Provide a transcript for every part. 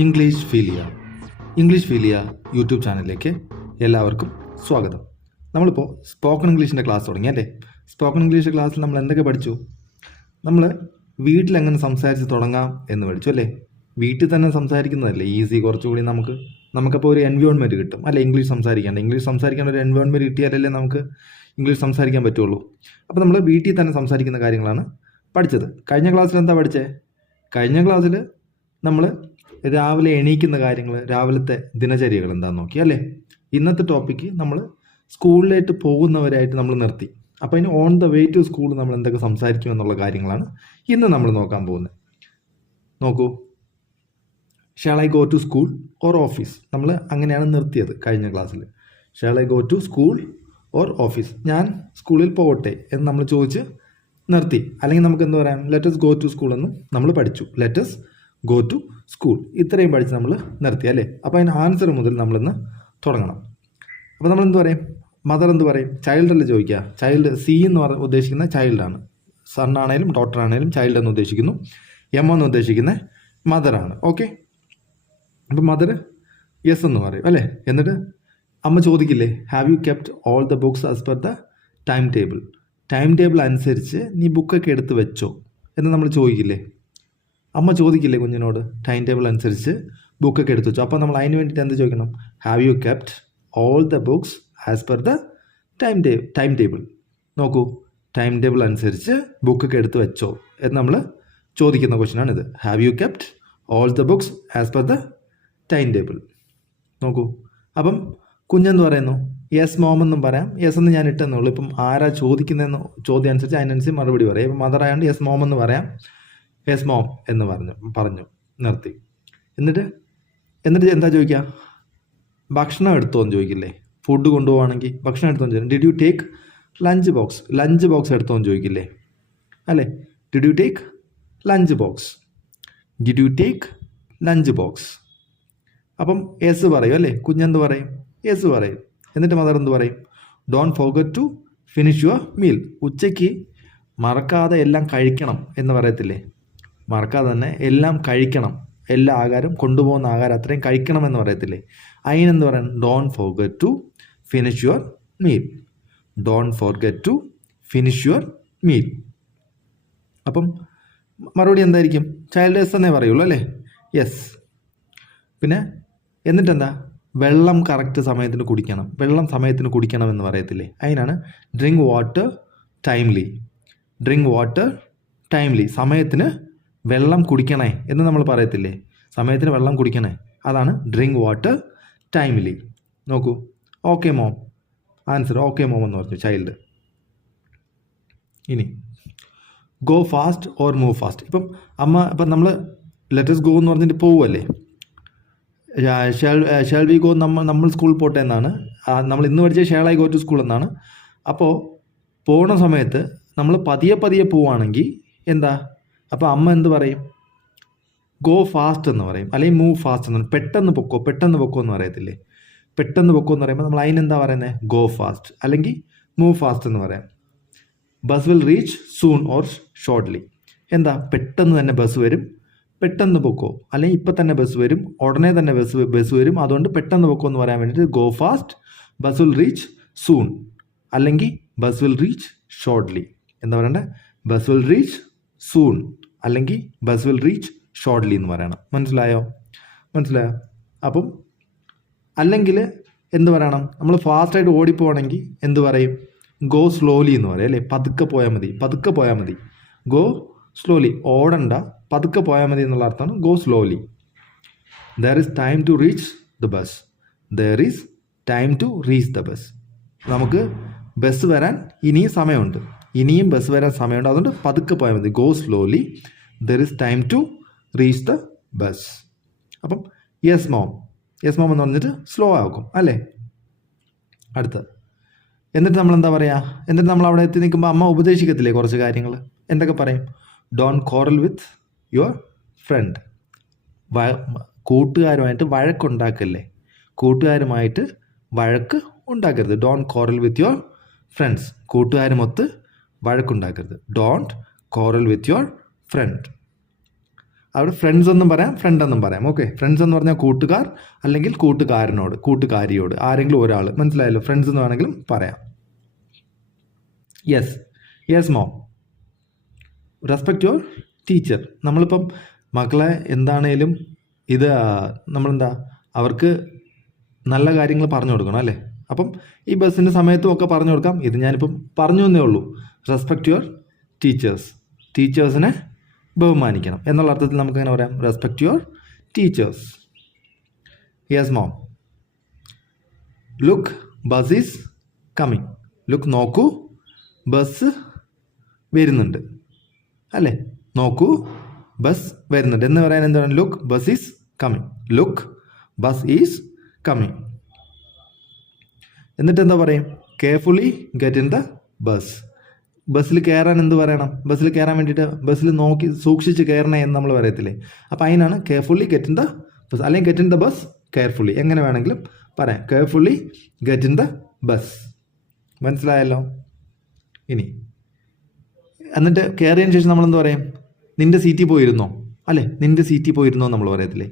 English ഫീലിയ YouTube ചാനലിലേക്ക് എല്ലാവർക്കും സ്വാഗതം. നമ്മളിപ്പോൾ സ്പോക്കൺ ഇംഗ്ലീഷിൻ്റെ ക്ലാസ് തുടങ്ങി അല്ലേ? സ്പോക്കൺ ഇംഗ്ലീഷ് ക്ലാസ്സിൽ നമ്മൾ എന്തൊക്കെ പഠിച്ചു? നമ്മൾ വീട്ടിലെങ്ങനെ സംസാരിച്ച് തുടങ്ങാം എന്ന് പഠിച്ചു അല്ലേ? വീട്ടിൽ തന്നെ സംസാരിക്കുന്നതല്ലേ ഈസി, കുറച്ചുകൂടി നമുക്കപ്പോൾ ഒരു എൻവയോൺമെൻറ്റ് കിട്ടും അല്ലേ? ഇംഗ്ലീഷ് സംസാരിക്കാൻ ഒരു എൻവയോൺമെൻറ്റ് കിട്ടിയാലല്ലേ നമുക്ക് ഇംഗ്ലീഷ് സംസാരിക്കാൻ പറ്റുള്ളൂ. അപ്പോൾ നമ്മൾ വീട്ടിൽ തന്നെ സംസാരിക്കുന്ന കാര്യങ്ങളാണ് പഠിച്ചത്. കഴിഞ്ഞ ക്ലാസ്സിൽ എന്താ പഠിച്ചത്? കഴിഞ്ഞ ക്ലാസ്സിൽ നമ്മൾ രാവിലെ എണീക്കുന്ന കാര്യങ്ങൾ, രാവിലത്തെ ദിനചര്യകൾ എന്താണെന്ന് നോക്കി അല്ലേ? ഇന്നത്തെ ടോപ്പിക്ക് നമ്മൾ സ്കൂളിലേക്ക് പോകുന്നവരായിട്ട് നമ്മൾ നിർത്തി. അപ്പോൾ ഇനി on the way to school നമ്മൾ എന്തൊക്കെ സംസാരിക്കും എന്നുള്ള കാര്യങ്ങളാണ് ഇന്ന് നമ്മൾ നോക്കാൻ പോകുന്നത്. നോക്കൂ, shall I go to school or office? നമ്മൾ അങ്ങനെയാണ് നിർത്തിയത് കഴിഞ്ഞ ക്ലാസ്സിൽ. Shall I go to school or office? ഞാൻ സ്കൂളിൽ പോകട്ടെ എന്ന് നമ്മൾ ചോദിച്ച് നിർത്തി. അല്ലെങ്കിൽ നമുക്ക് എന്ത് പറയാം? ലെറ്റസ് ഗോ ടു സ്കൂൾ എന്നും നമ്മൾ പഠിച്ചു. ലെറ്റസ് ഗോ ടു സ്കൂൾ, ഇത്രയും പഠിച്ച് നമ്മൾ നിർത്തി അല്ലേ? അപ്പോൾ അതിന് ആൻസർ മുതൽ നമ്മളിന്ന് തുടങ്ങണം. അപ്പോൾ നമ്മൾ എന്ത് പറയും? മദർ എന്ത് പറയും? ചൈൽഡ് അല്ലേ ചോദിക്കുക. ചൈൽഡ്, സി എന്ന് ഉദ്ദേശിക്കുന്ന ചൈൽഡാണ്. സൺ ആണേലും ഡോട്ടർ ആണേലും ചൈൽഡ് എന്ന് ഉദ്ദേശിക്കുന്നു. എം എന്ന് ഉദ്ദേശിക്കുന്ന മദറാണ്. ഓക്കെ, അപ്പം മദർ യെസ് എന്ന് പറയും അല്ലേ? എന്നിട്ട് അമ്മ ചോദിക്കില്ലേ, have you kept all the books as per the time table? Time table അനുസരിച്ച് നീ ബുക്കൊക്കെ എടുത്ത് വെച്ചോ എന്ന് നമ്മൾ ചോദിക്കില്ലേ? അമ്മ ചോദിക്കില്ലേ കുഞ്ഞിനോട്, ടൈം ടേബിൾ അനുസരിച്ച് ബുക്കൊക്കെ എടുത്ത് വെച്ചോ? അപ്പോൾ നമ്മൾ അതിന് വേണ്ടിയിട്ട് എന്ത് ചോദിക്കണം? Have you kept all the books as per the time table? നോക്കൂ, ടൈം ടേബിൾ അനുസരിച്ച് ബുക്കൊക്കെ എടുത്ത് വെച്ചോ എന്ന് നമ്മൾ ചോദിക്കുന്ന ക്വസ്റ്റ്യനാണിത്. Have you kept all the books as per the time table? നോക്കൂ, അപ്പം കുഞ്ഞെന്ന് പറയുന്നു യെസ് മോം എന്നും പറയാം. യെസ് എന്ന് ഞാൻ ഇട്ടെന്നുള്ളൂ. ഇപ്പം ആരാ ചോദിക്കുന്നതെന്ന് ചോദ്യം അനുസരിച്ച് അതിനനുസരിച്ച് മറുപടി പറയാം. ഇപ്പം മദർ ആയതുകൊണ്ട് യെസ് മോം എന്ന് പറയാം. യെസ് മോം എന്ന് പറഞ്ഞു നിർത്തി. എന്നിട്ട് എന്താ ചോദിക്കുക? ഭക്ഷണം എടുത്തോ എന്ന് ചോദിക്കില്ലേ? ഫുഡ് കൊണ്ടുപോവാണെങ്കിൽ ഭക്ഷണം എടുത്തോ എന്ന് ചോദിക്കും. Did you take lunch box എടുത്തോ എന്ന് ചോദിക്കില്ലേ അല്ലേ? Did you take lunch box? അപ്പം യെസ് പറയും അല്ലേ? കുഞ്ഞെന്ത് പറയും? യെസ് പറയും. എന്നിട്ട് മദർ എന്ത് പറയും? Don't forget to finish your meal? ഉച്ചയ്ക്ക് മറക്കാതെ എല്ലാം കഴിക്കണം എന്ന് പറയത്തില്ലേ? മറക്കാതെ തന്നെ എല്ലാം കഴിക്കണം, എല്ലാ ആഹാരം, കൊണ്ടുപോകുന്ന ആഹാരം അത്രയും കഴിക്കണമെന്ന് പറയത്തില്ലേ? അതിനെന്ത് പറയണം? Don't forget to finish your meal. അപ്പം മറുപടി എന്തായിരിക്കും? ചൈൽഡ് യെസ് എന്നേ പറയുള്ളൂ അല്ലേ? യെസ്. പിന്നെ എന്നിട്ടെന്താ? വെള്ളം കറക്റ്റ് സമയത്തിന് കുടിക്കണം എന്ന് പറയത്തില്ലേ? അതിനാണ് ഡ്രിങ്ക് വാട്ടർ ടൈംലി. സമയത്തിന് വെള്ളം കുടിക്കണേ എന്ന് നമ്മൾ പറയത്തില്ലേ? സമയത്തിന് വെള്ളം കുടിക്കണേ, അതാണ് ഡ്രിങ്ക് വാട്ടർ ടൈംലി. നോക്കൂ, okay mom. Answer okay mom എന്ന് പറഞ്ഞു ചൈൽഡ്. ഇനി go fast or move fast? ഇപ്പം നമ്മൾ ലെറ്റസ് ഗോ എന്ന് പറഞ്ഞിട്ട് പോവുമല്ലേ? ഷാൽ വി ഗോ, നമ്മൾ സ്കൂളിൽ പോട്ടെ എന്നാണ്. നമ്മൾ ഇന്ന് പഠിച്ച shall I go to school എന്നാണ്. അപ്പോൾ പോണ സമയത്ത് നമ്മൾ പതിയെ പോവുകയാണെങ്കിൽ എന്താ? അപ്പോൾ അമ്മ എന്ത് പറയും? ഗോ ഫാസ്റ്റ് എന്ന് പറയും, അല്ലെങ്കിൽ മൂവ് ഫാസ്റ്റ് എന്ന് പറയും. പെട്ടെന്ന് പൊക്കോ എന്ന് പറയത്തില്ലേ? പെട്ടെന്ന് പൊക്കോ എന്ന് പറയുമ്പോൾ നമ്മൾ അതിനെന്താ പറയുന്നത്? ഗോ ഫാസ്റ്റ് അല്ലെങ്കിൽ മൂവ് ഫാസ്റ്റ് എന്ന് പറയാം. Bus will reach soon or shortly? എന്താ? പെട്ടെന്ന് തന്നെ ബസ് വരും, പെട്ടെന്ന് പൊക്കോ. അല്ലെങ്കിൽ ഇപ്പം തന്നെ ബസ് വരും, ഉടനെ തന്നെ ബസ് വരും, അതുകൊണ്ട് പെട്ടെന്ന് പൊക്കോ എന്ന് പറയാൻ വേണ്ടിയിട്ട് go fast, bus will reach soon, അല്ലെങ്കിൽ ബസ് വിൽ റീച്ച് ഷോർട്ട്ലി. എന്താ പറയണ്ടേ? ബസ് വിൽ റീച്ച് സൂൺ അല്ലെങ്കിൽ ബസ് വിൽ റീച്ച് ഷോർട്ട്ലി എന്ന് പറയണം. മനസ്സിലായോ? അപ്പം അല്ലെങ്കിൽ എന്ത് പറയണം? നമ്മൾ ഫാസ്റ്റായിട്ട് ഓടിപ്പോവാണെങ്കിൽ എന്ത് പറയും? ഗോ സ്ലോലി എന്ന് പറയും അല്ലേ? പതുക്കെ പോയാൽ മതി. ഗോ സ്ലോലി, ഓടണ്ട, പതുക്കെ പോയാൽ മതി എന്നുള്ള അർത്ഥമാണ് go slowly. There is time to reach the bus. നമുക്ക് ബസ് വരാൻ ഇനിയും ബസ് വരാൻ സമയമുണ്ട്, അതുകൊണ്ട് പതുക്കെ പോയാൽ മതി. Go slowly, there is time to reach the bus. അപ്പം യെസ് മോം എന്ന് പറഞ്ഞിട്ട് സ്ലോ ആക്കും അല്ലേ? എന്നിട്ട് നമ്മൾ എന്താ പറയുക? എന്നിട്ട് നമ്മൾ അവിടെ എത്തി നിൽക്കുമ്പോൾ അമ്മ ഉപദേശിക്കത്തില്ലേ കുറച്ച് കാര്യങ്ങൾ? എന്തൊക്കെ പറയും? Don't quarrel with your friend. കൂട്ടുകാരുമായിട്ട് വഴക്ക് ഉണ്ടാക്കരുത്. Don't quarrel with your friends. കൂട്ടുകാരുമൊത്ത് വഴക്കുണ്ടാക്കരുത്. Don't quarrel with your friend. അവിടെ ഫ്രണ്ട്സ് എന്നും പറയാം, ഫ്രണ്ട് എന്നും പറയാം. ഓക്കെ, ഫ്രണ്ട്സ് എന്ന് പറഞ്ഞാൽ കൂട്ടുകാർ അല്ലെങ്കിൽ കൂട്ടുകാരനോട്, കൂട്ടുകാരിയോട്, ആരെങ്കിലും ഒരാൾ. മനസ്സിലായല്ലോ? ഫ്രണ്ട്സ് എന്ന് വേണമെങ്കിലും പറയാം. Yes mom. Respect your teacher. നമ്മളിപ്പം മക്കളെ എന്താണേലും ഇത് നമ്മളെന്താ അവർക്ക് നല്ല കാര്യങ്ങൾ പറഞ്ഞു കൊടുക്കണം അല്ലേ? അപ്പം ഈ ബസ്സിൻ്റെ സമയത്തും ഒക്കെ പറഞ്ഞു കൊടുക്കാം. ഇത് ഞാനിപ്പം പറഞ്ഞു എന്നേ ഉള്ളൂ. Respect your teachers. ടീച്ചേഴ്സിനെ ബഹുമാനിക്കണം എന്നുള്ള അർത്ഥത്തിൽ നമുക്ക് എങ്ങനെ പറയാം? Respect your teachers. Yes mom. Look, bus is coming. Look, നോക്കൂ, ബസ് വരുന്നുണ്ട് അല്ലേ? നോക്കൂ, ബസ് വരുന്നുണ്ട് എന്ന് പറയാൻ എന്താണ്? Look, bus is coming. Look, bus is coming. എന്നിട്ട് എന്താ പറയും? Carefully get in the bus. ബസ്സിൽ കയറാൻ എന്ത് പറയണം? ബസ്സിൽ കയറാൻ വേണ്ടിയിട്ട് ബസ്സിൽ നോക്കി സൂക്ഷിച്ച് കയറണേ എന്ന് നമ്മൾ പറയത്തില്ലേ? അപ്പോൾ അതിനാണ് carefully get in the bus, അല്ലെങ്കിൽ get in the bus carefully, എങ്ങനെ വേണമെങ്കിലും പറയാം. Carefully get in the bus. മനസ്സിലായല്ലോ? ഇനി എന്നിട്ട് കയറിയതിന് ശേഷം നമ്മൾ എന്ത് പറയും? നിൻ്റെ സീറ്റിൽ പോയിരുന്നോ അല്ലേ? നിൻ്റെ സീറ്റിൽ പോയിരുന്നോ നമ്മൾ പറയത്തില്ലേ?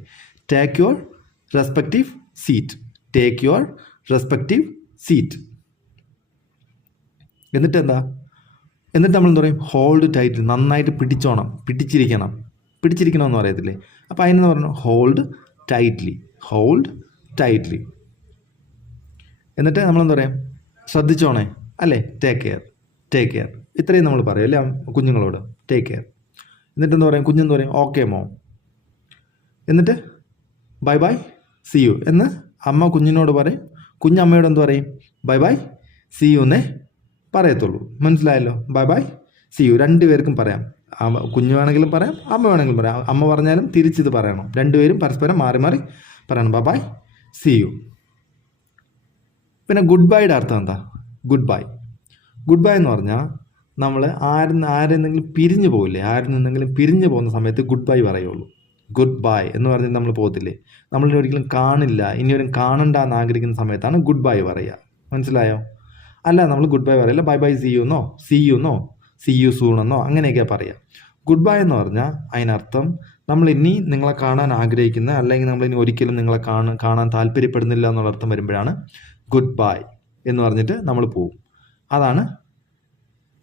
Take your respective seat. Take your respective seat. എന്നിട്ട് എന്താ? എന്നിട്ട് നമ്മൾ എന്താ പറയും? Hold tight. നന്നായിട്ട് പിടിച്ചോണം, പിടിച്ചിരിക്കണം എന്ന് പറയത്തില്ലേ? അപ്പോൾ അതിനെന്ന് പറഞ്ഞു ഹോൾഡ് ടൈറ്റ്ലി. Hold tightly. എന്നിട്ട് നമ്മളെന്താ പറയും? ശ്രദ്ധിച്ചോണേ അല്ലേ? Take care, take care. ഇത്രയും നമ്മൾ പറയും അല്ലേ കുഞ്ഞുങ്ങളോട്? Take care. എന്നിട്ട് എന്താ പറയും? കുഞ്ഞെന്ന് പറയും ഓക്കെ മോം. എന്നിട്ട് ബൈ ബൈ സി യു എന്ന് അമ്മ കുഞ്ഞിനോട് പറയും. കുഞ്ഞമ്മയോട് എന്ത് പറയും? ബൈ ബൈ സി യു എന്നേ പറയത്തുള്ളൂ. മനസ്സിലായല്ലോ? ബൈ ബൈ സി യു രണ്ടുപേർക്കും പറയാം. കുഞ്ഞു വേണമെങ്കിലും പറയാം, അമ്മ വേണമെങ്കിലും പറയാം. അമ്മ പറഞ്ഞാലും തിരിച്ചിത് പറയണം. രണ്ടുപേരും പരസ്പരം മാറി മാറി പറയണം. Bye bye see you. പിന്നെ ഗുഡ് ബൈയുടെ അർത്ഥം എന്താ? Good bye. ഗുഡ് ബൈ എന്ന് പറഞ്ഞാൽ നമ്മൾ ആരെന്തെങ്കിലും പിരിഞ്ഞു പോകില്ലേ? ആരിൽ നിന്നെങ്കിലും പിരിഞ്ഞു പോകുന്ന സമയത്ത് ഗുഡ് ബൈ പറയുള്ളൂ. ഗുഡ് ബൈ എന്ന് പറഞ്ഞ് നമ്മൾ പോകത്തില്ലേ? നമ്മളിനി ഒരിക്കലും കാണില്ല, ഇനി ഒരും കാണണ്ട എന്ന് ആഗ്രഹിക്കുന്ന സമയത്താണ് ഗുഡ് ബൈ പറയുക. മനസ്സിലായോ? അല്ല, നമ്മൾ ഗുഡ് ബൈ പറയില്ല. ബൈ ബൈ സി യു എന്നോ സി യു സൂൺ എന്നോ അങ്ങനെയൊക്കെ പറയാം. ഗുഡ് ബൈ എന്ന് പറഞ്ഞാൽ അതിനർത്ഥം നമ്മൾ ഇനി നിങ്ങളെ കാണാൻ ആഗ്രഹിക്കുന്ന, അല്ലെങ്കിൽ നമ്മൾ ഇനി ഒരിക്കലും നിങ്ങളെ കാണാൻ താല്പര്യപ്പെടുന്നില്ല എന്നുള്ള അർത്ഥം വരുമ്പോഴാണ് ഗുഡ് ബൈ എന്ന് പറഞ്ഞിട്ട് നമ്മൾ പോവും. അതാണ്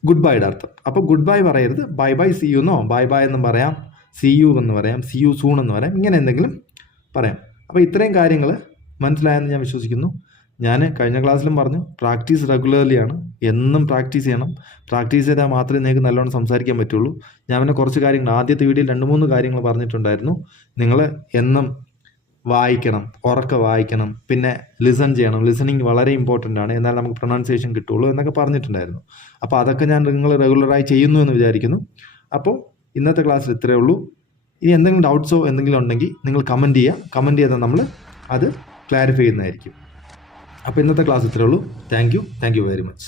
ഗുഡ് ബൈയുടെ അർത്ഥം. അപ്പോൾ ഗുഡ് ബൈ പറയരുത്. ബൈ ബൈ സി യു എന്നോ ബൈ ബൈ എന്നും പറയാം, സി യു എന്ന് പറയാം, സി യു സൂൺ എന്ന് പറയാം, ഇങ്ങനെ എന്തെങ്കിലും പറയാം. അപ്പോൾ ഇത്രയും കാര്യങ്ങൾ മനസ്സിലായെന്ന് ഞാൻ വിശ്വസിക്കുന്നു. ഞാൻ കഴിഞ്ഞ ക്ലാസ്സിലും പറഞ്ഞു, പ്രാക്ടീസ് റെഗുലർലി ആണ്. എന്നും പ്രാക്ടീസ് ചെയ്യണം. പ്രാക്ടീസ് ചെയ്താൽ മാത്രമേ നിങ്ങൾക്ക് നല്ലോണം സംസാരിക്കാൻ പറ്റുള്ളൂ. ഞാൻ പിന്നെ കുറച്ച് കാര്യങ്ങൾ ആദ്യത്തെ വീഡിയോയിൽ 2-3 കാര്യങ്ങൾ പറഞ്ഞിട്ടുണ്ടായിരുന്നു. നിങ്ങൾ എന്നും വായിക്കണം, ഉറക്കെ വായിക്കണം, പിന്നെ ലിസൺ ചെയ്യണം. ലിസണിങ് വളരെ ഇമ്പോർട്ടൻ്റ് ആണ്, എന്നാൽ നമുക്ക് പ്രൊനൗൺസിയേഷൻ കിട്ടുള്ളൂ എന്നൊക്കെ പറഞ്ഞിട്ടുണ്ടായിരുന്നു. അപ്പോൾ അതൊക്കെ ഞാൻ നിങ്ങൾ റെഗുലറായി ചെയ്യുന്നു എന്ന് വിചാരിക്കുന്നു. അപ്പോൾ ഇന്നത്തെ ക്ലാസ്സിൽ ഇത്രയേ ഉള്ളൂ. ഇനി എന്തെങ്കിലും ഡൗട്ട്സോ എന്തെങ്കിലും ഉണ്ടെങ്കിൽ നിങ്ങൾ കമൻറ്റ് ചെയ്യുക. കമൻറ്റ് ചെയ്താൽ നമ്മൾ അത് ക്ലാരിഫൈ ചെയ്യുന്നതായിരിക്കും. അപ്പോൾ ഇന്നത്തെ ക്ലാസ് ഇത്രയേ ഉള്ളൂ. Thank you very much.